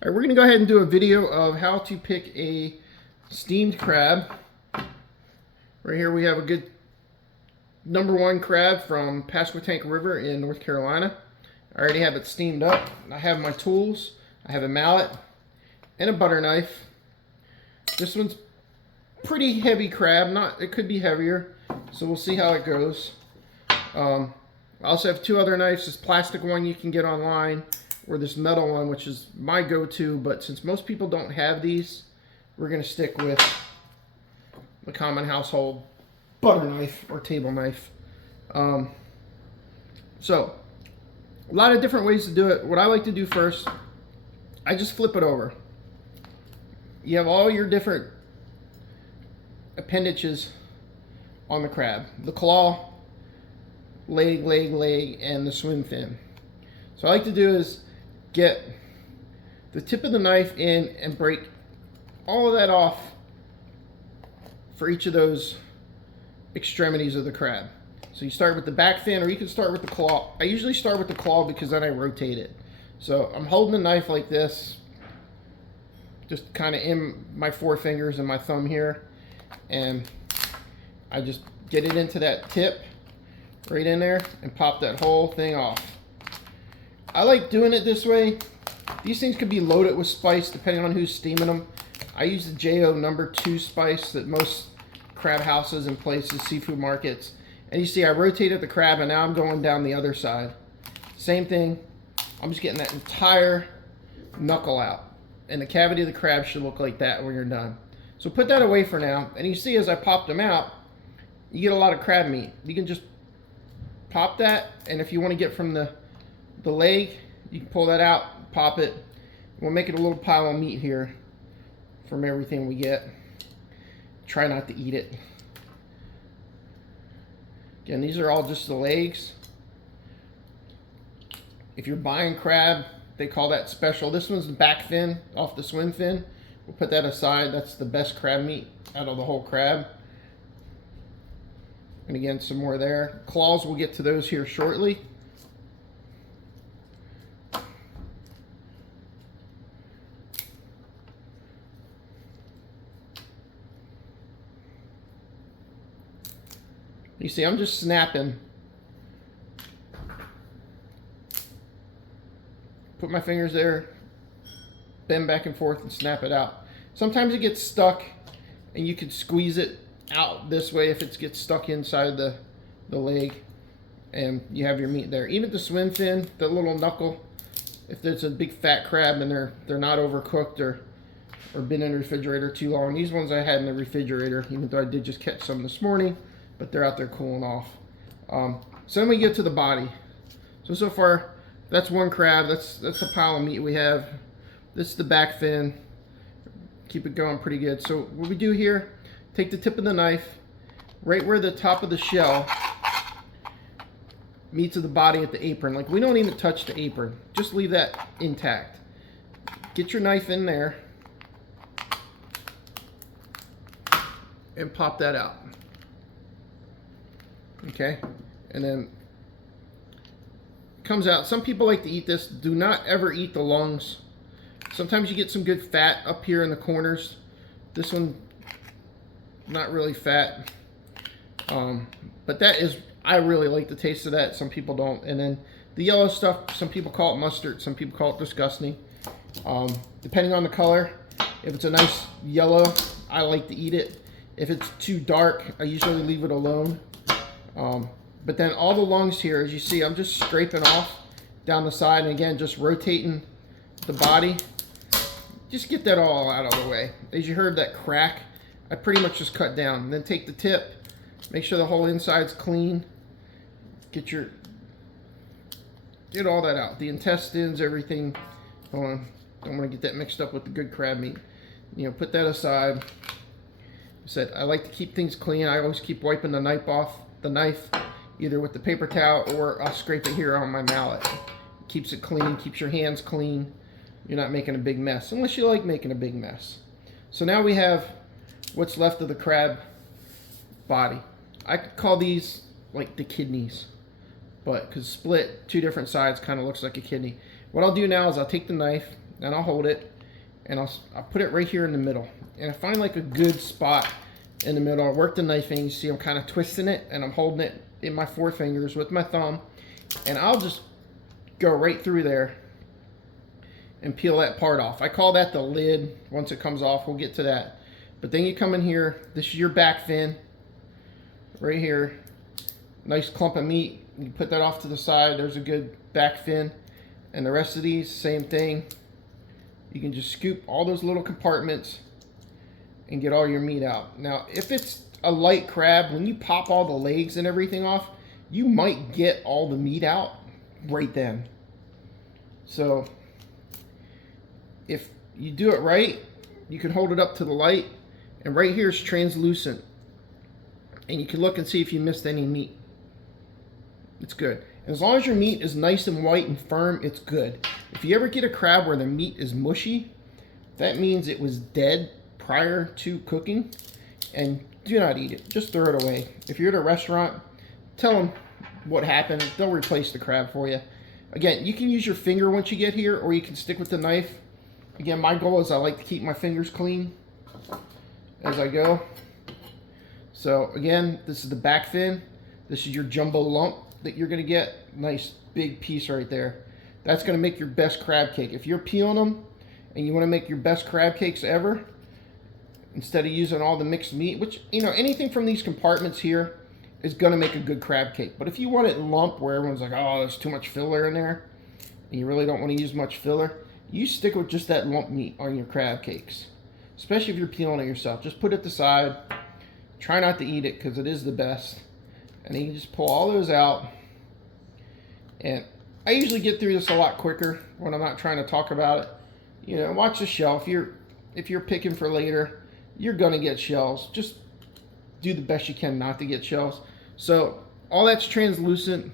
All right, we're going to go ahead and do a video of how to pick a steamed crab. Right here we have a good #1 crab from Pasquotank River in North Carolina. I already have it steamed up. I have my tools. I have a mallet and a butter knife. This one's pretty heavy crab. It could be heavier, so we'll see how it goes. I also have 2 other knives. This plastic one you can get online, or this metal one, which is my go-to, but since most people don't have these, we're going to stick with the common household butter knife or table knife. So, a lot of different ways to do it. What I like to do first, I just flip it over. You have all your different appendages on the crab. The claw, leg, and the swim fin. So what I like to do is get the tip of the knife in and break all of that off for each of those extremities of the crab. So you start with the back fin, or you can start with the claw. I usually start with the claw because then I rotate it. So I'm holding the knife like this, just kind of in my 4 fingers and my thumb here, and I just get it into that tip right in there and pop that whole thing off. I like doing it this way. These things could be loaded with spice depending on who's steaming them. I use the JO #2 spice that most crab houses and places, seafood markets. And you see I rotated the crab and now I'm going down the other side. Same thing. I'm just getting that entire knuckle out. And the cavity of the crab should look like that when you're done. So put that away for now. And you see as I pop them out, you get a lot of crab meat. You can just pop that, and if you want to get from the leg, you can pull that out, pop it. We'll make it a little pile of meat here from everything we get. Try not to eat it. Again, these are all just the legs. If you're buying crab, they call that special. This one's the back fin off the swim fin. We'll put that aside. That's the best crab meat out of the whole crab. And again, some more there. Claws, we'll get to those here shortly. You see, I'm just snapping. Put my fingers there, bend back and forth and snap it out. Sometimes it gets stuck and you could squeeze it out this way if it gets stuck inside the leg, and you have your meat there. Even the swim fin, the little knuckle, if there's a big fat crab and they're not overcooked or been in the refrigerator too long. These ones I had in the refrigerator, even though I did just catch some this morning, but they're out there cooling off. So then we get to the body. So far, that's one crab. That's a pile of meat we have. This is the back fin. Keep it going pretty good. So what we do here, take the tip of the knife, right where the top of the shell meets the body at the apron. Like, we don't even touch the apron. Just leave that intact. Get your knife in there and pop that out. Okay? And then it comes out. Some people like to eat this. Do not ever eat the lungs. Sometimes you get some good fat up here in the corners. This one, not really fat, but that is, I really like the taste of that. Some people don't. And then the yellow stuff, some people call it mustard, some people call it disgusting. Depending on the color, if it's a nice yellow, I like to eat it. If it's too dark, I usually leave it alone. But then all the lungs here, as you see, I'm just scraping off down the side, and again, just rotating the body. Just get that all out of the way. As you heard that crack, I pretty much just cut down. And then take the tip, make sure the whole inside's clean. Get all that out. The intestines, everything. Hold on. Don't want to get that mixed up with the good crab meat. You know, put that aside. I like to keep things clean. I always keep wiping the knife off, either with the paper towel or I'll scrape it here on my mallet. Keeps it clean, keeps your hands clean. You're not making a big mess, unless you like making a big mess. So now we have what's left of the crab body. I could call these like the kidneys, but because split 2 different sides kind of looks like a kidney. What I'll do now is I'll take the knife and I'll hold it, and I'll put it right here in the middle. And I find like a good spot in the middle. I work the knife in. You see I'm kind of twisting it, and I'm holding it in my forefingers with my thumb, and I'll just go right through there and peel that part off. I call that the lid. Once it comes off, we'll get to that. But then you come in here, this is your back fin right here. Nice clump of meat. You put that off to the side. There's a good back fin. And the rest of these, same thing. You can just scoop all those little compartments and get all your meat out. Now, if it's a light crab, when you pop all the legs and everything off, you might get all the meat out right then. So if you do it right, you can hold it up to the light, and right here is translucent, and you can look and see if you missed any meat. It's good. And as long as your meat is nice and white and firm, it's good. If you ever get a crab where the meat is mushy, that means it was dead prior to cooking, and do not eat it. Just throw it away. If you're at a restaurant, tell them what happened. They'll replace the crab for you. Again, you can use your finger once you get here, or you can stick with the knife. Again, my goal is I like to keep my fingers clean as I go. So again, this is the back fin. This is your jumbo lump that you're gonna get. Nice big piece right there. That's gonna make your best crab cake. If you're peeling them and you wanna make your best crab cakes ever, instead of using all the mixed meat, which, you know, anything from these compartments here is gonna make a good crab cake. But if you want it lump where everyone's like, oh, there's too much filler in there, and you really don't wanna use much filler, you stick with just that lump meat on your crab cakes. Especially if you're peeling it yourself. Just put it aside. Try not to eat it because it is the best. And then you just pull all those out. And I usually get through this a lot quicker when I'm not trying to talk about it. You know, watch the shell. If you're picking for later, you're gonna get shells. Just do the best you can not to get shells. So all that's translucent.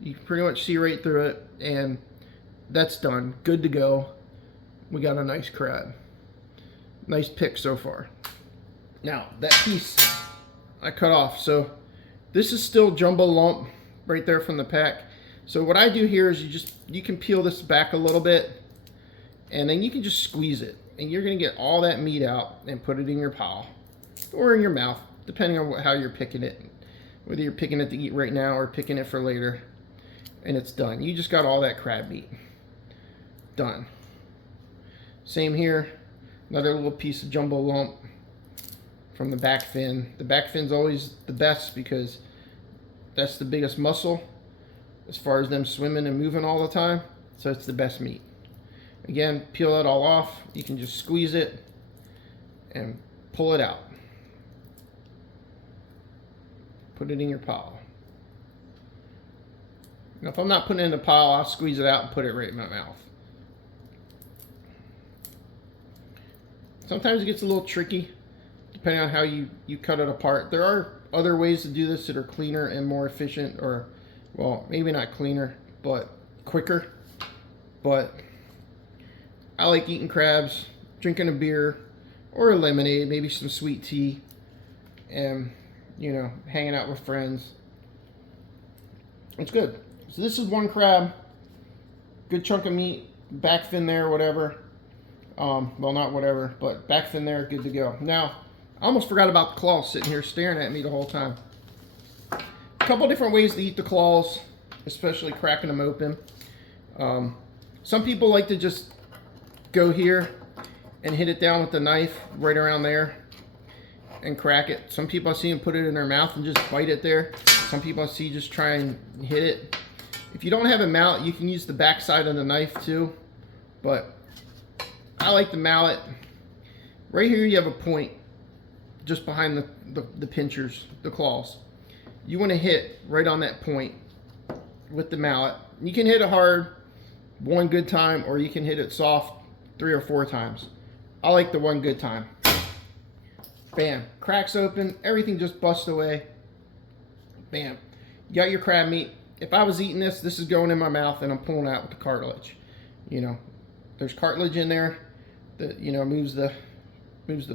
You can pretty much see right through it, and that's done. Good to go. We got a nice crab. Nice pick so far. Now, that piece I cut off. So this is still jumbo lump right there from the pack. So what I do here is you can peel this back a little bit, and then you can just squeeze it, and you're gonna get all that meat out and put it in your pile or in your mouth, depending on how you're picking it. Whether you're picking it to eat right now or picking it for later, and it's done. You just got all that crab meat. Done. Same here, another little piece of jumbo lump from the back fin. The back fin's always the best because that's the biggest muscle as far as them swimming and moving all the time, so it's the best meat. Again, peel that all off. You can just squeeze it and pull it out. Put it in your pile. Now, if I'm not putting it in the pile, I'll squeeze it out and put it right in my mouth. Sometimes it gets a little tricky depending on how you cut it apart. There are other ways to do this that are cleaner and more efficient, or, well, maybe not cleaner, but quicker. But I like eating crabs, drinking a beer or a lemonade, maybe some sweet tea, and, you know, hanging out with friends. It's good. So this is one crab, good chunk of meat, back fin there, whatever. Well, not whatever, but back fin there, good to go. Now, I almost forgot about the claws sitting here staring at me the whole time. A couple different ways to eat the claws, especially cracking them open. Some people like to just go here and hit it down with the knife right around there and crack it. Some people I see them put it in their mouth and just bite it there. Some people I see just try and hit it. If you don't have a mallet, you can use the back side of the knife too, but I like the mallet. Right here you have a point just behind the pinchers, the claws. You want to hit right on that point with the mallet. You can hit it hard one good time, or you can hit it soft 3 or 4 times. I like the one good time. Bam, cracks open, everything just busts away. Bam, you got your crab meat. If I was eating this, this is going in my mouth and I'm pulling out with the cartilage. You know, there's cartilage in there that, you know, moves the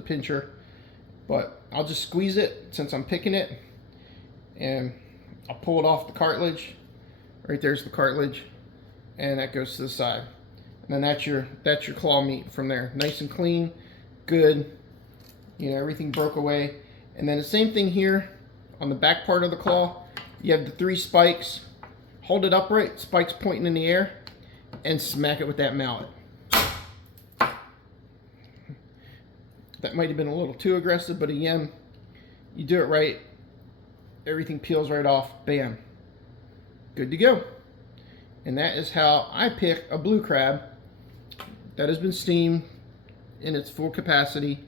pincher. But I'll just squeeze it since I'm picking it, and I'll pull it off the cartilage. Right there's the cartilage, and that goes to the side. And then that's your claw meat from there. Nice and clean, good. You know, everything broke away. And then the same thing here on the back part of the claw. You have the 3 spikes. Hold it upright, spikes pointing in the air, and smack it with that mallet. That might have been a little too aggressive, but again, you do it right, everything peels right off, bam. Good to go. And that is how I pick a blue crab that has been steamed in its full capacity.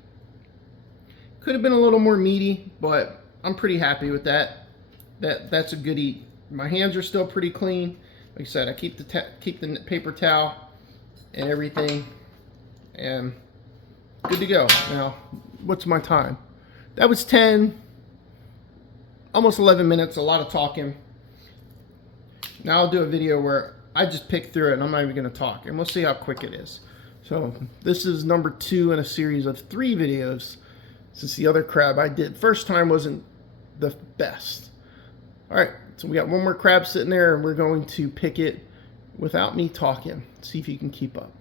Could have been a little more meaty, but I'm pretty happy with that. That's a good eat. My hands are still pretty clean. Like I said, I keep the paper towel and everything, and good to go. Now, what's my time? That was 10, almost 11 minutes, a lot of talking. Now I'll do a video where I just pick through it and I'm not even gonna talk, and we'll see how quick it is. So this is number 2 in a series of 3 videos, since the other crab I did first time wasn't the best. All right, so we got one more crab sitting there and we're going to pick it without me talking. See if you can keep up.